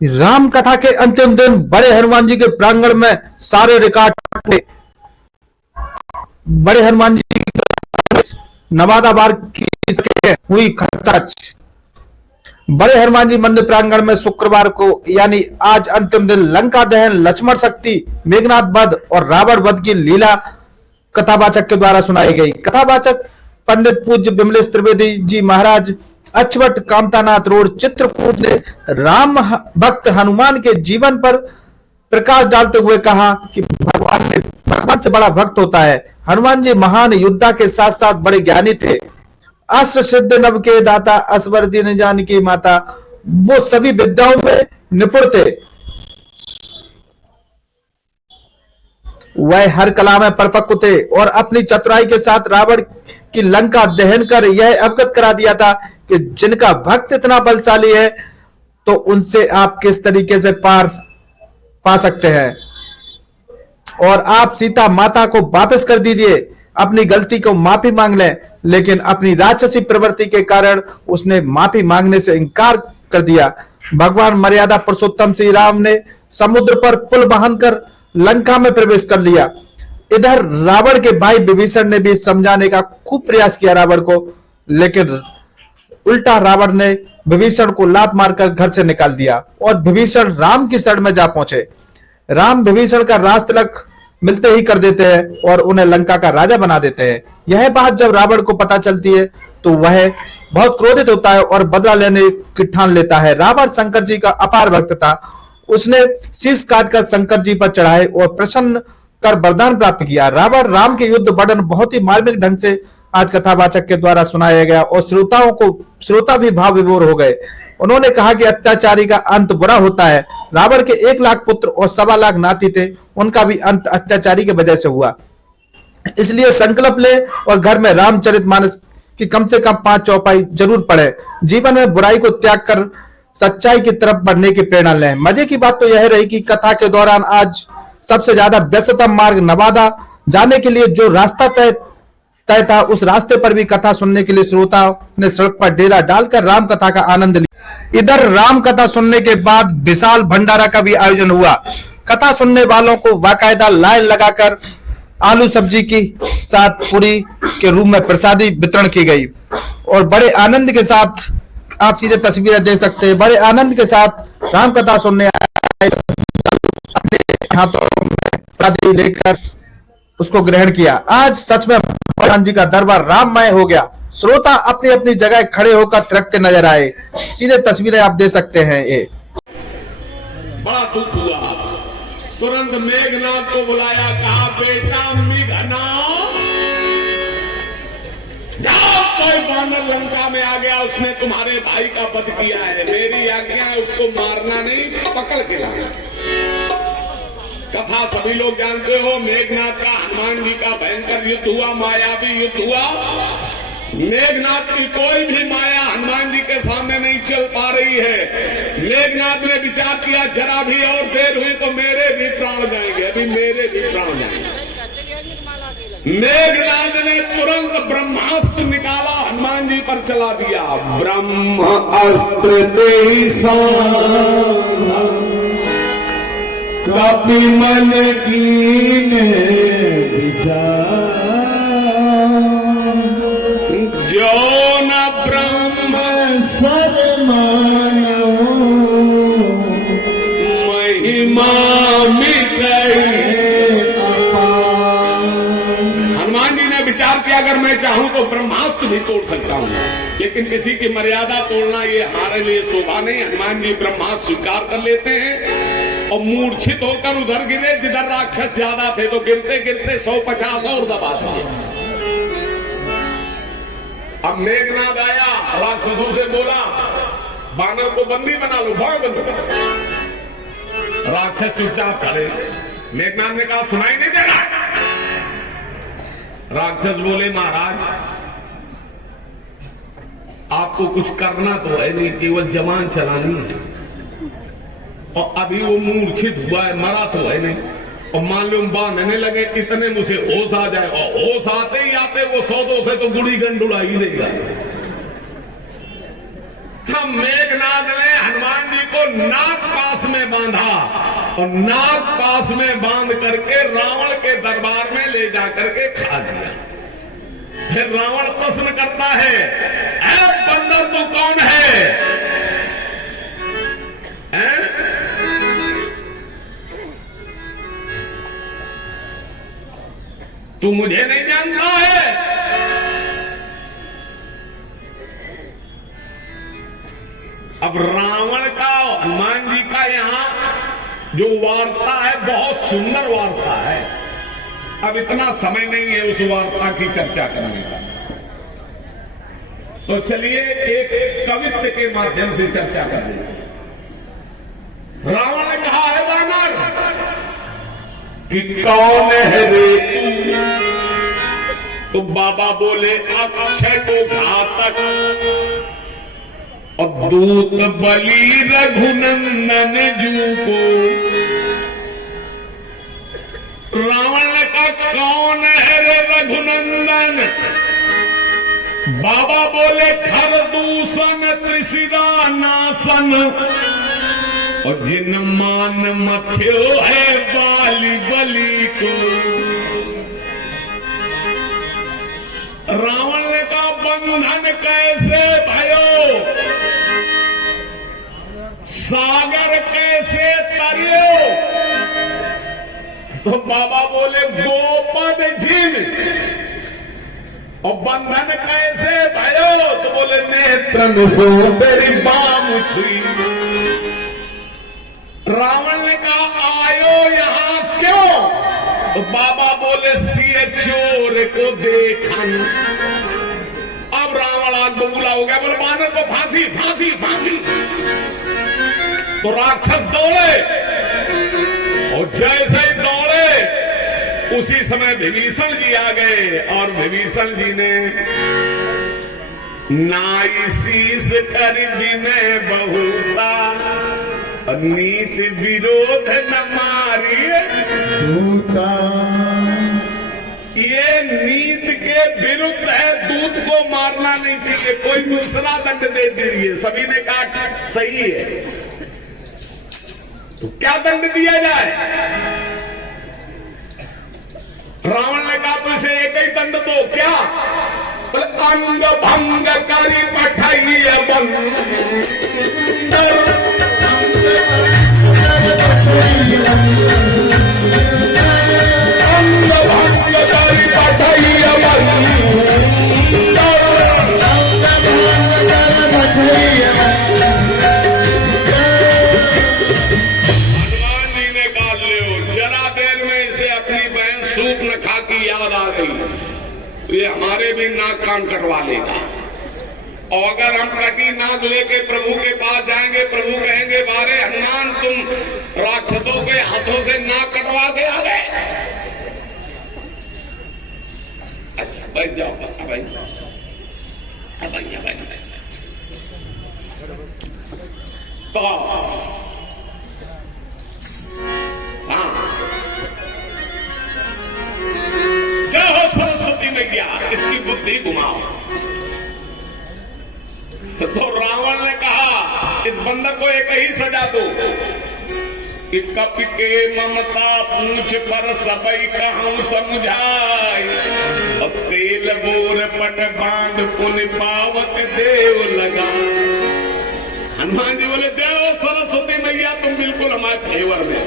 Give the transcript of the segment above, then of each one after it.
राम कथा के अंतिम दिन बड़े हनुमान जी के प्रांगण में सारे रिकॉर्ड टूटे। बड़े हनुमान जी नवादा बार की हुई खचाच। बड़े हनुमान जी मंदिर प्रांगण में शुक्रवार को यानी आज अंतिम दिन लंका दहन, लक्ष्मण शक्ति, मेघनाथ वध और रावण वध की लीला कथावाचक के द्वारा सुनाई गई। कथावाचक पंडित पूज्य विमलेश त्रिवेदी जी महाराज अक्षवट कामतानाथ रोड चित्रकूट ने राम भक्त हनुमान के जीवन पर प्रकाश डालते हुए कहा कि भगवान से बड़ा भक्त होता है। हनुमान जी महान योद्धा के साथ साथ बड़े ज्ञानी थे। अष्ट सिद्ध नव के दाता, असवर दीन जानकी माता, वो सभी विद्याओं में निपुण थे। वह हर कला में परिपक्व थे और अपनी चतुराई के साथ रावण की लंका दहन कर यह अवगत करा दिया था कि जिनका भक्त इतना बलशाली है तो उनसे आप किस तरीके से पार पा सकते हैं। और आप सीता माता को वापस कर दीजिए, अपनी गलती को माफी मांग लें। लेकिन अपनी राक्षसी प्रवृत्ति के कारण उसने माफी मांगने से इनकार कर दिया। भगवान मर्यादा पुरुषोत्तम श्री राम ने समुद्र पर पुल बांधकर लंका में प्रवेश कर लिया। इधर रावण के भाई विभीषण ने भी समझाने का खूब प्रयास किया रावण को, लेकिन उल्टा रावण ने विभीषण को लात मारकर घर से निकाल दिया और विभीषण राम की शरण में जा पहुंचे। राम विभीषण का राज तिलक मिलते ही कर देते हैं और उन्हें लंका का राजा बना देते हैं। यह बात जब रावण को पता चलती है तो वह बहुत क्रोधित होता है और बदला लेने की ठान लेता है। रावण शंकर जी का अपार भक्त था। उसने शीश काटकर शंकर जी पर चढ़ाए और प्रसन्न कर वरदान प्राप्त किया। रावण राम के युद्ध वर्णन बहुत ही मार्मिक ढंग से आज कथावाचक के द्वारा सुनाया गया और श्रोता भी भाव विभोर हो गए। उन्होंने कहा कि अत्याचारी का अंत बुरा होता है। रावण के 1 लाख पुत्र और 1.25 लाख नाती थे, उनका भी अंत अत्याचारी के वजह से हुआ। इसलिए संकल्प ले और घर में रामचरितमानस की कम से कम 5 चौपाई जरूर पढ़े। जीवन में बुराई को त्याग कर सच्चाई की तरफ बढ़ने की प्रेरणा लें। मजे की बात तो यह रही कि कथा के दौरान आज सबसे ज्यादा व्यस्ततम मार्ग नवादा जाने के लिए जो रास्ता तय था, उस रास्ते पर भी कथा सुनने के लिए श्रोताओं ने सड़क पर डेरा डालकर राम कथा का आनंद लिया। इधर राम कथा सुनने के बाद विशाल भंडारा का भी आयोजन हुआ। कथा सुनने वालों को बाकायदा लाइन लगाकर आलू सब्जी के साथ पूरी के रूप में प्रसादी वितरण की गई और बड़े आनंद के साथ आप सीधे तस्वीरें देख सकते हैं। बड़े आनंद के साथ राम कथा सुनने आए, अपने हाथों में प्रसादी लेकर उसको ग्रहण किया। आज सच में भगवान जी का दरबार राममय हो गया। श्रोता अपनी अपनी जगह खड़े होकर तिरकते नजर आए। सीधे तस्वीरें आप देख सकते हैं। ये बड़ा दुख हुआ। तुरंत मेघनाथ को बुलाया, कहा बेटा मेघनाथ जाओ, कोई वानर लंका में आ गया, उसने तुम्हारे भाई का वध किया है। मेरी आज्ञा है उसको मारना नहीं, पकड़ के लाना। कथा सभी लोग जानते हो। मेघनाथ का हनुमान जी का भयंकर युद्ध हुआ, मायावी युद्ध हुआ। मेघनाथ की कोई भी माया हनुमान जी के सामने नहीं चल पा रही है। मेघनाथ ने विचार किया, जरा भी और देर हुई तो मेरे भी प्राण जाएंगे, अभी मेरे भी प्राण जाएंगे। मेघनाथ ने तुरंत ब्रह्मास्त्र निकाला, हनुमान जी पर चला दिया। ब्रह्मास्त्र कपि मन कीने विचार, जो न ब्रह्म सर मानो, महिमा मिटै अपार। हनुमान जी ने विचार किया, अगर मैं चाहूं तो ब्रह्मास्त्र भी तोड़ सकता हूं, लेकिन किसी की मर्यादा तोड़ना ये हमारे लिए शोभा नहीं। हनुमान जी ब्रह्मास्त्र स्वीकार कर लेते हैं और मूर्छित होकर उधर गिरे जिधर राक्षस ज्यादा थे, तो गिरते गिरते 150 और दबा दिए। अब मेघनाथ आया, राक्षसों से बोला, बानर को बंदी बना लो, भाग बंद। राक्षस चुपचाप खड़े। मेघनाथ ने कहा, सुनाई नहीं दे रहा। राक्षस बोले, महाराज आपको कुछ करना तो है नहीं, केवल जबान चलानी है। और अभी वो मूर्छित हुआ है, मरा तो है नहीं। और मान लो बांधने लगे, इतने मुझे होश आ जाए, और होश आते ही आते वो 100-200 तो गुड़ी गंड उड़ा ही देगा। मेघनाद ने हनुमान जी को नाग पास में बांधा और नाग पास में बांध करके रावण के दरबार में ले जाकर के खा दिया। फिर रावण प्रश्न करता है, ऐ बंदर तू कौन है? तू मुझे नहीं जानता है? अब रावण का हनुमान जी का यहां जो वार्ता है बहुत सुंदर वार्ता है। अब इतना समय नहीं है उस वार्ता की चर्चा करने का, तो चलिए एक कवित्व के माध्यम से चर्चा कर लें। रावण ने कहा है वानर कि कौन है रे तू? तो बाबा बोले अक्षय को घातक और दूत बलि रघुनंदन जू को। रावण ने कहा कौन है रे रघुनंदन? बाबा बोले खरदूषण त्रिशिरा नासन और जिन मान मथ्यो है बाली बलि को। रावण ने कहा बंधन कैसे भयो? सागर कैसे तरियो? तो बाबा बोले गोपद झिन। और बंधन कैसे भयो? तो बोले नेत्रन सो मेरी बाम छुई। रावण ने कहा आयो यहां क्यों? तो बाबा बोले सिए चोर को देखा। अब रावण आग बबूला हो गया, बोले बानर को फांसी फांसी फांसी। तो राक्षस दौड़े और जैसे ही दौड़े उसी समय विभीषण जी आ गए और विभीषण जी ने नाई शीस कर विनय बहुता नीति विरोध न मारी। ये नीति के विरुद्ध है, दूत को मारना नहीं चाहिए, कोई दूसरा दंड दे दीजिए। सभी ने कहा सही है, तो क्या दंड दिया जाए? रावण ने कहा तो इसे एक ही दंड दो। क्या? अंग भंग करी पठाइए अंग भंग करी पठाइए हनुमान जी ने कहा लो जरा देर में इसे अपनी बहन सूर्पनखा की याद आ गई, ये हमारे भी नाक कान कटवा लेगा। और अगर हम लगी नाक लेके प्रभु के पास जाएंगे, प्रभु कहेंगे बारे हनुमान तुम राक्षसों के हाथों से नाक कटवा के आ गए। अच्छा बैठ जाओ भाई, तो हाँ जय हो सरस्वती मैया, इसकी बुद्धि घुमाओ। तो रावण ने कहा इस बंदर को एक ही सजा दो कि कपि के ममता पूछ पर सबई कहूं समझाई और तेल बोर पट बांध पुन पावत देव लगा। हनुमान जी बोले देव सरस्वती मैया तुम बिल्कुल हमारे फेवर में।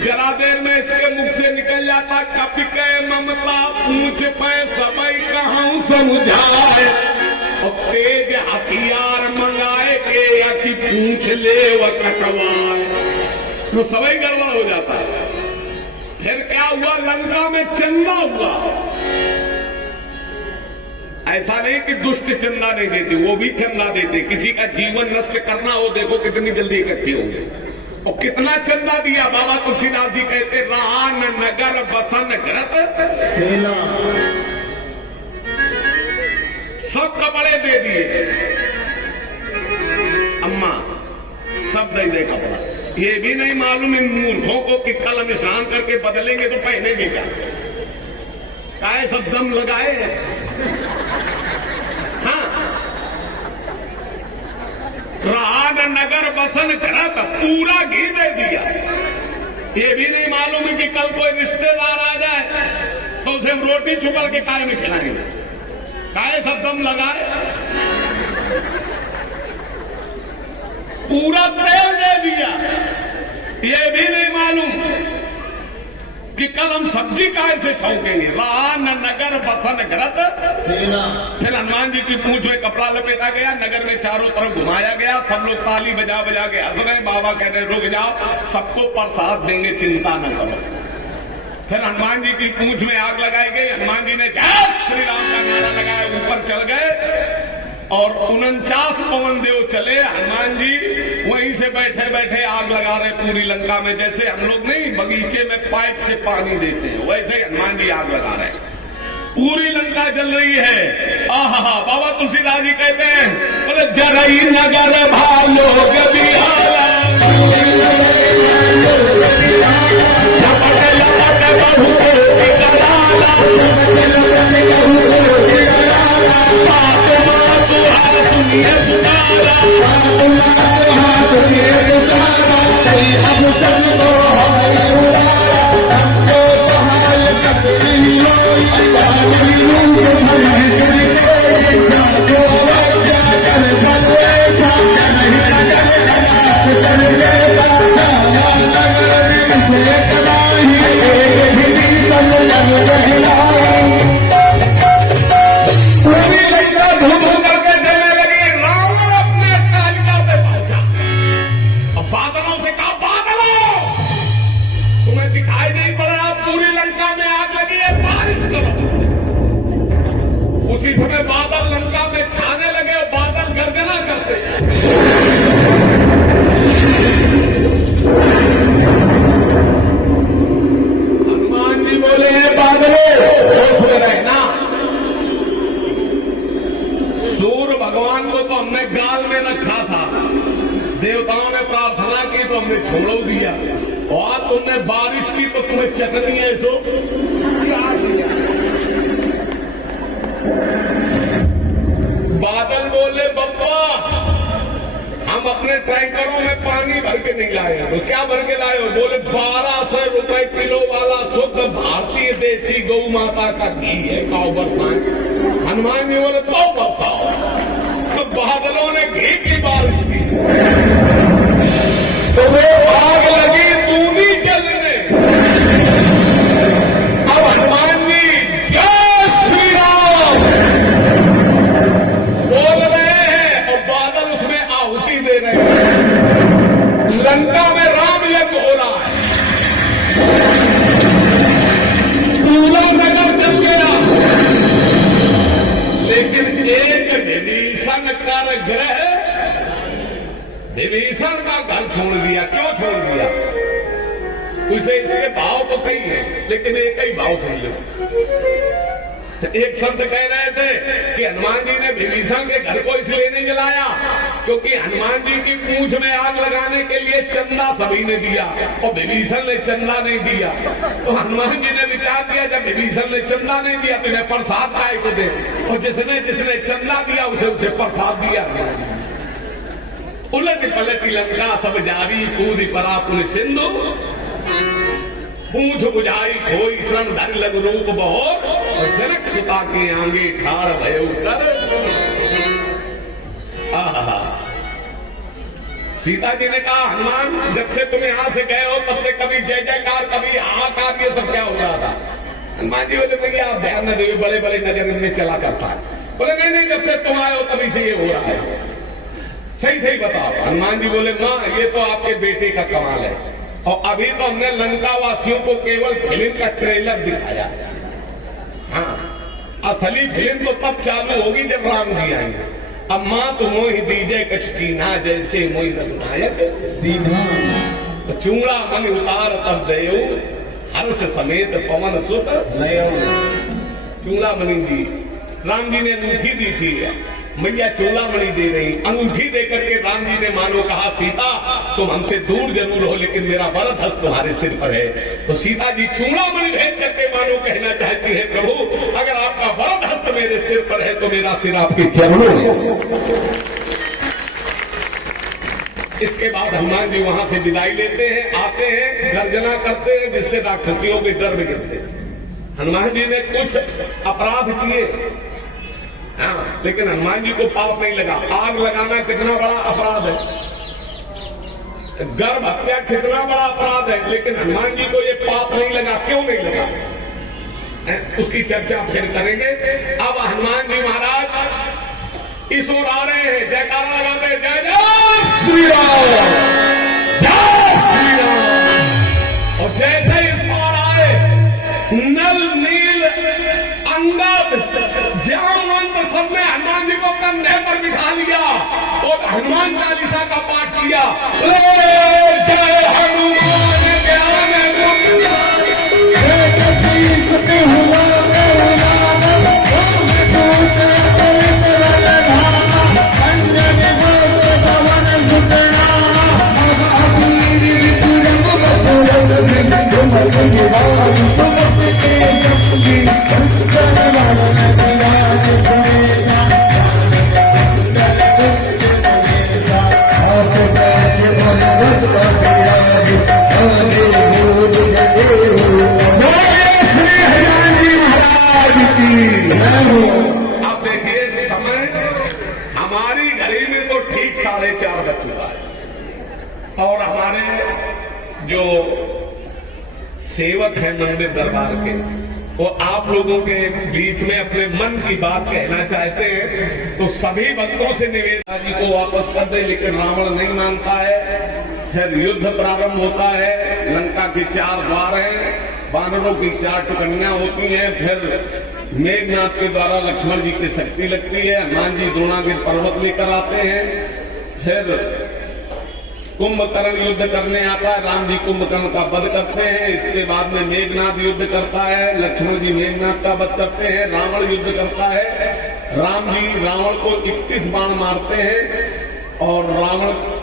जरा देर में इसके मुख से निकल जाता कपि के ममता पूछ पे सबई कहूं समझाए और तेज हथियार मंगाए के अति पूछ ले व कटवाए, तो सबई गड़बड़ हो जाता है। फिर क्या हुआ? लंका में चंदा हुआ। ऐसा नहीं कि दुष्ट चंदा नहीं देते, वो भी चंदा देते। किसी का जीवन नष्ट करना हो देखो कितनी जल्दी इकट्ठी होंगे। और कितना चंदा दिया? बाबा तुलसीदास जी कहते रहा न नगर बसन घृत सब कपड़े दे दिए, अम्मा सब दे दे कपड़ा। ये भी नहीं मालूम इन मूर्खों को कि कल हम स्नान करके बदलेंगे तो पहनेंगे क्या? काय सब दम लगाए। हाँ रहा न नगर बसन करत, पूरा घी दे दिया। ये भी नहीं मालूम है कि कल कोई रिश्तेदार आ जाए तो उसे हम रोटी चुपड़ के काय में खिलाएंगे, काय सब दम लगाए। पूरा तेल दे दिया। ये भी नहीं मालूम कि कल हम सब्जी काय से छौकेंगे। रहा न नगर बसन घरत। फिर हनुमान जी की पूंछ में कपड़ा लपेटा गया, नगर में चारों तरफ घुमाया गया, सब लोग ताली बजा बजा के हंस रहे। बाबा कह रहे रुक जाओ, सबको प्रसाद देंगे, चिंता न करो। फिर हनुमान जी की पूंछ में आग लगाई गई। हनुमान जी ने जय श्री राम का नारा लगाया, ऊपर चढ़ गए और 49 पवन देव चले। हनुमान जी वहीं से बैठे बैठे आग लगा रहे पूरी लंका में। जैसे हम लोग नहीं बगीचे में पाइप से पानी देते हैं, वैसे हनुमान जी आग लगा रहे। पूरी लंका जल रही है। आहा, बाबा तुलसीदास जी कहते हैं, बोले जरई नगर भालो गबियाला, उसी समय बादल लंका में छाने लगे और बादल गर्जना करते। हनुमान जी बोले हैं बादलों होश में रहना। सूर्य भगवान को तो हमने गाल में रखा था, देवताओं ने प्रार्थना की तो हमने छोड़ दिया, और तुमने बारिश की तो तुम्हें चटनी है सो क्या किया। बादल बोले बप्पा हम अपने टैंकरों में पानी भर के नहीं लाए। तो क्या भर के लाए हो? बोले 1200 रुपए किलो वाला शुद्ध भारतीय देसी गौ माता का घी है, काओ बरसाए। हनुमान जी बोले तो बरसाओ। तो बादलों ने घी की बारिश की तो वो आग लगी दूनी जलने। अब हनुमान जी जय श्री राम बोल रहे हैं और बादल उसमें आहुति दे रहे हैं। लंका में राम यज्ञ हो रहा है, पूरा नगर जल गया, लेकिन एक विभीषण कर ग्रह विभीषण का घर छोड़ दिया। क्यों छोड़ दिया? उसे इसके भाव तो कई है, लेकिन एक ही भाव सुन लो। एक संत कह रहे थे कि हनुमान जी ने विभीषण के घर को इसलिए नहीं जलाया क्योंकि हनुमान जी की पूंछ में आग लगाने के लिए चंदा सभी ने दिया और विभीषण ने चंदा नहीं दिया। तो हनुमान जी ने विचार किया जब विभीषण ने चंदा नहीं दिया तो इन्हें प्रसाद काय को दे, और जिसने जिसने चंदा दिया उसे उसे प्रसाद दिया। उलट पलट लंका सब जारी, कूद परा पुन सिंधु, पूंछ बुझाई खोई श्रम धर लग रूप बहोर, और जनक सुता के आगे ठाड़ भयो कर। सीता जी ने कहा हनुमान जब से तुम यहां से गए हो तब से कभी जय जयकार कभी हाहाकार ये सब क्या हो रहा था? हनुमान जी बोले भैया आप ध्यान न देंगे, बड़े बड़े नगर में चला करता है। बोले नहीं नहीं जब से तुम आए हो तभी से ये हो रहा है, सही सही बताओ। हनुमान जी बोले माँ ये तो आपके बेटे का कमाल है, और अभी तो हमने लंका वासियों को केवल फिल्म का ट्रेलर दिखाया। हाँ असली फिल्म तो तब चालू होगी जब राम जी आएंगे। अब माँ तो मोहि दीजे कचकीना जैसे मोहि रघुनायक दीना, तो चूड़ा मन उतार तब दयो हर्ष समेत पवन सुत नयो। चूड़ा मणि दी राम जी ने अंगूठी दी थी, मैया चूड़ामणि दे रही। अंगूठी देकर के राम जी ने मानो कहा सीता तुम हमसे दूर जरूर हो लेकिन मेरा वरद हस्त तुम्हारे सिर पर है। तो सीता जी चूड़ामणि भेज करके मानो कहना चाहती है प्रभु अगर आपका वरद हस्त मेरे सिर पर है तो मेरा सिर आपके चरणों में। इसके बाद हनुमान जी वहां से विदाई लेते हैं, आते हैं, गर्जना करते हैं, जिससे राक्षसियों के डर में गिरते हैं। हनुमान जी ने कुछ अपराध किए, हाँ, लेकिन हनुमान जी को पाप नहीं लगा। आग लगाना कितना बड़ा अपराध है, गर्भ हत्या कितना बड़ा अपराध है, लेकिन हनुमान जी को ये पाप नहीं लगा। क्यों नहीं लगा, उसकी चर्चा फिर करेंगे। अब हनुमान जी महाराज इस ओर आ रहे हैं, जयकारा लगाते हैं, जय जय श्री राम, जय श्री राम। और जैसे इस बार आए, नल नील अंगद जामवंत सबने हनुमान जी को कंधे पर बिठा लिया और हनुमान चालीसा का पाठ किया। जय हनुमान ज्ञान गुण अब देखिए, समय हमारी घड़ी में तो ठीक 4:30 बज चुका है और हमारे जो सेवक हैं मंदिर दरबार के, वो आप लोगों के बीच में अपने मन की बात कहना चाहते हैं। तो सभी भक्तों से निवेदन जी को वापस कर दे, लेकिन रावण नहीं मानता है। फिर युद्ध प्रारंभ होता है। लंका के 4 द्वार हैं, वानरों की 4 टुकड़ियां होती हैं। फिर मेघनाथ के द्वारा लक्ष्मण जी की शक्ति लगती है, हनुमान जी द्रोणागिरि पर्वत लेकर आते हैं। फिर कुंभकर्ण युद्ध करने आता है, राम जी कुंभकर्ण का वध करते हैं। इसके बाद में मेघनाथ युद्ध करता है, लक्ष्मण जी मेघनाथ का वध करते हैं। रावण युद्ध करता है, राम जी रावण को 31 बाण मारते हैं और रावण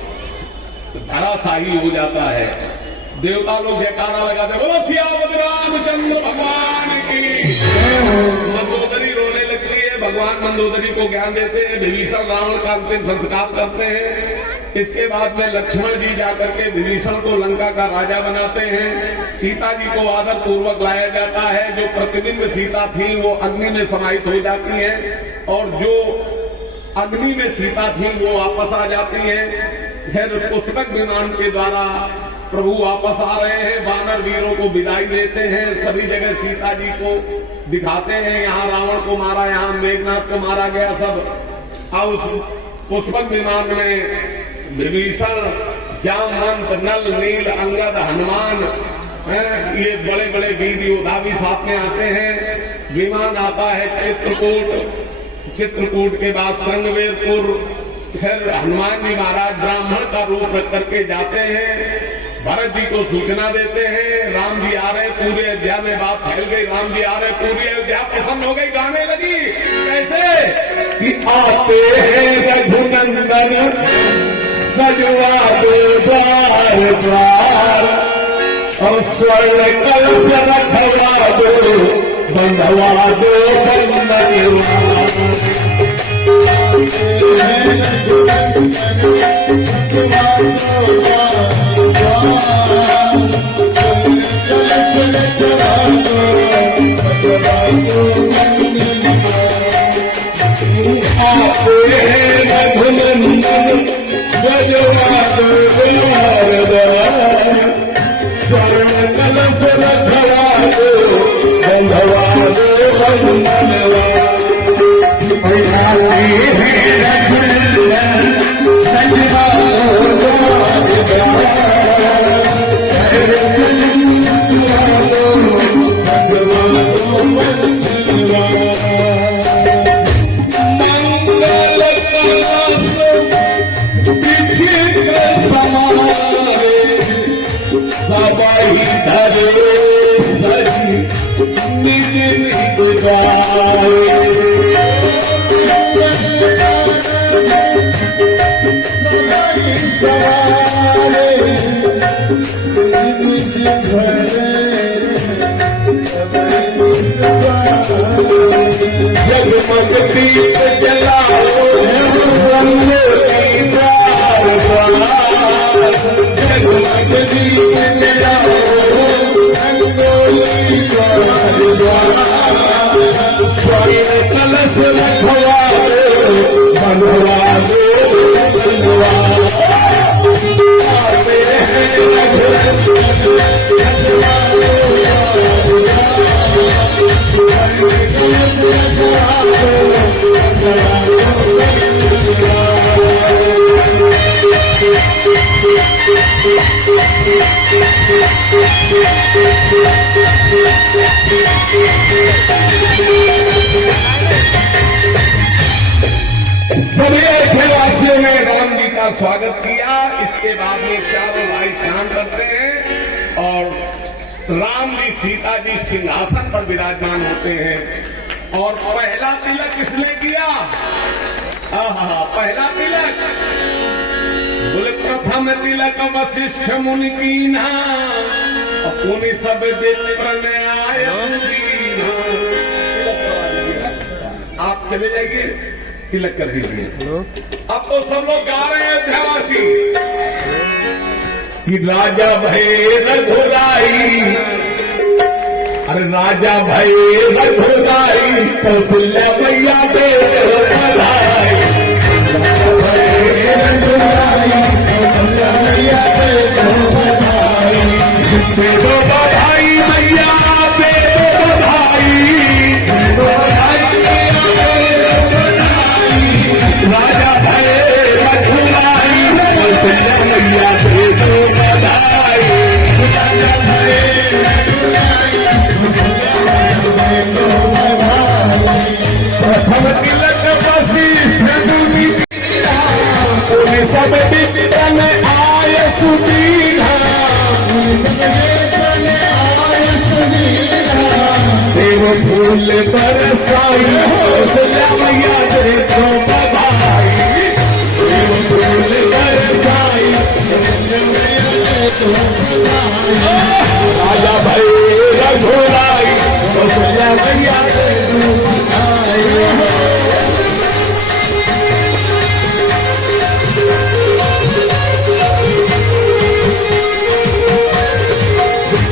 धराशायी हो जाता है। देवता लोग जयकारा लगाते, बोलो सियावत रामचंद्र भगवान की। मंदोदरी रोने लगती है, भगवान मंदोदरी को ज्ञान देते हैं। विभीषण रावण का अंतिम संस्कार करते हैं। इसके बाद में लक्ष्मण जी जाकर के विभीषण को लंका का राजा बनाते हैं। सीता जी को आदर पूर्वक लाया जाता है। जो प्रतिबिंब सीता थी वो अग्नि में समाहित हो जाती है और जो अग्नि में सीता थी वो वापस आ जाती है। फिर पुष्पक विमान के द्वारा प्रभु वापस आ रहे हैं, वानर वीरों को विदाई देते हैं। सभी जगह सीता जी को दिखाते हैं, यहाँ रावण को मारा, यहाँ मेघनाथ को मारा गया सब। अब उस पुष्पक विमान में विभीषण, जामवंत, नल नील अंगद, हनुमान, ये बड़े बड़े वीर योद्धा भी साथ में आते हैं। विमान आता है चित्रकूट, चित्रकूट के बाद संगमेरपुर। फिर हनुमान जी महाराज ब्राह्मण का रूप रख करके जाते हैं, भरत जी को सूचना देते हैं राम जी आ रहे। पूरे अयोध्या में बात फैल गई, राम जी आ रहे, पूरी अयोध्या प्रसन्न हो गई, गाने लगी। कैसे कि आते हैं रघुनंदन सजवा दो द्वार द्वार और स्वर्ण कलश रखवा दो, बंधवा दो जगमग दीप जलाओ कलश रखवा बनवा सभी अयोध्यावासियों ने राम जी का स्वागत किया। इसके बाद में चारों भाई स्नान करते हैं और राम जी सीता जी सिंहासन पर विराजमान होते हैं। और पहला तिलक किसने किया? पहला तिलक बोले प्रथम तिलक वशिष्ठ मुनि कीन्हा और पुनि सब विप्र में आए सुदीन्हा। आप चले जाइए, तिलक कर दीजिए। अब तो सब लोग गा रहे हैं अयोध्यावासी कि राजा भय रघुराई, अरे राजा भय रघुराई, कौशल्या मैया दे बधाई। दे दो बधाई मैया, दे दो बधाई, राजा भय रघुराई, कौशल्या मैया दे दो बधाई। प्रथम तिलक वशिष्ठ मुनि पुनि सब विप्र में आए सुदीन्हा। देव फूल बरसाई, कौशल्या मैया दे दो बधाई। देव फूल बरसाई, राजा भय रघुराई, कौशल्या मैया दे दो बधाई।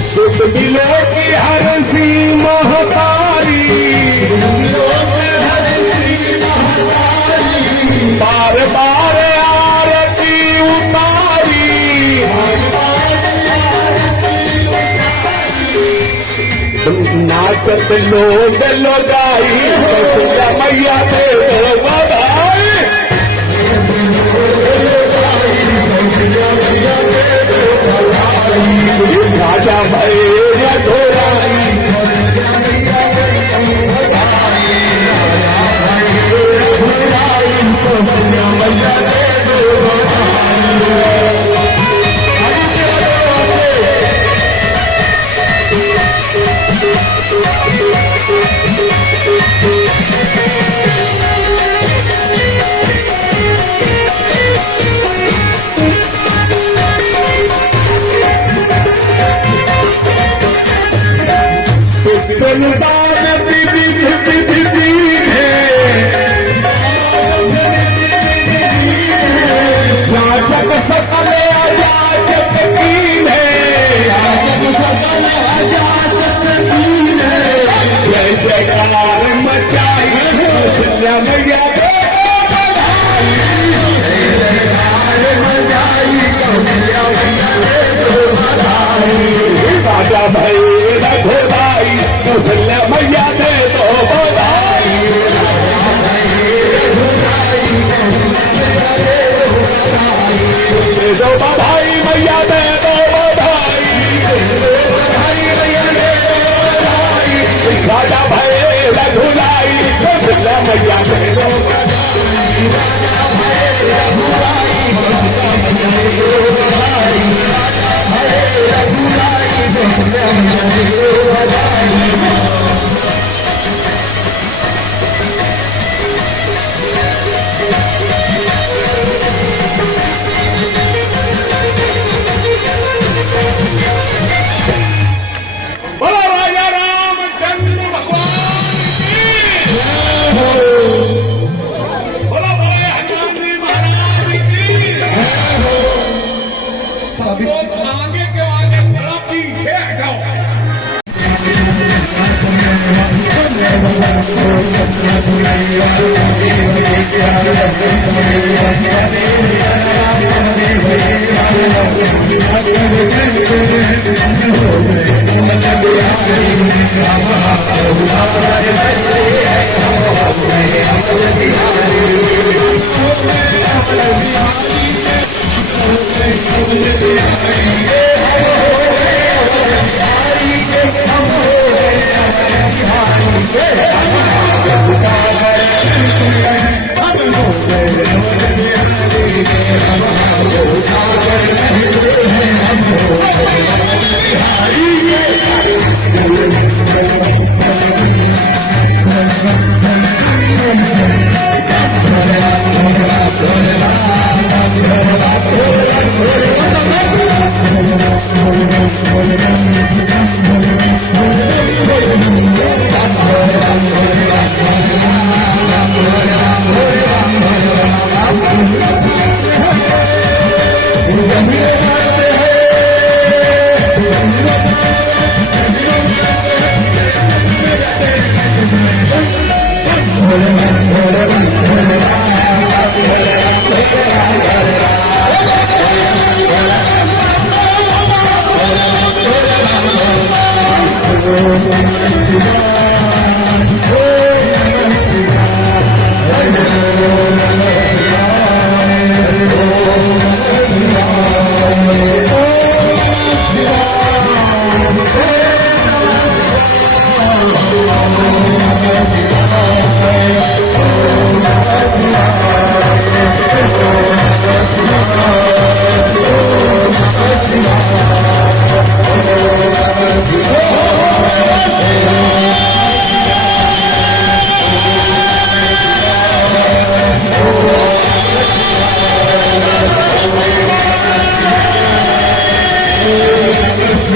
सुख मिलो की हर सी महतारी, बार बार आरती उतारी। नाचत लोग लोगाई, कौशल्या मैया दे दो बधाई। राजा भय रघुराई, कौशल्या मैया दे दो बधाई। राजा भय रघुराई, कौशल्या मैया दे दो बधाई। दे दो बधाई मैया दे दो बधाई। राजा भय रघुराई, कौशल्या मैया दे दो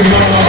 Yes,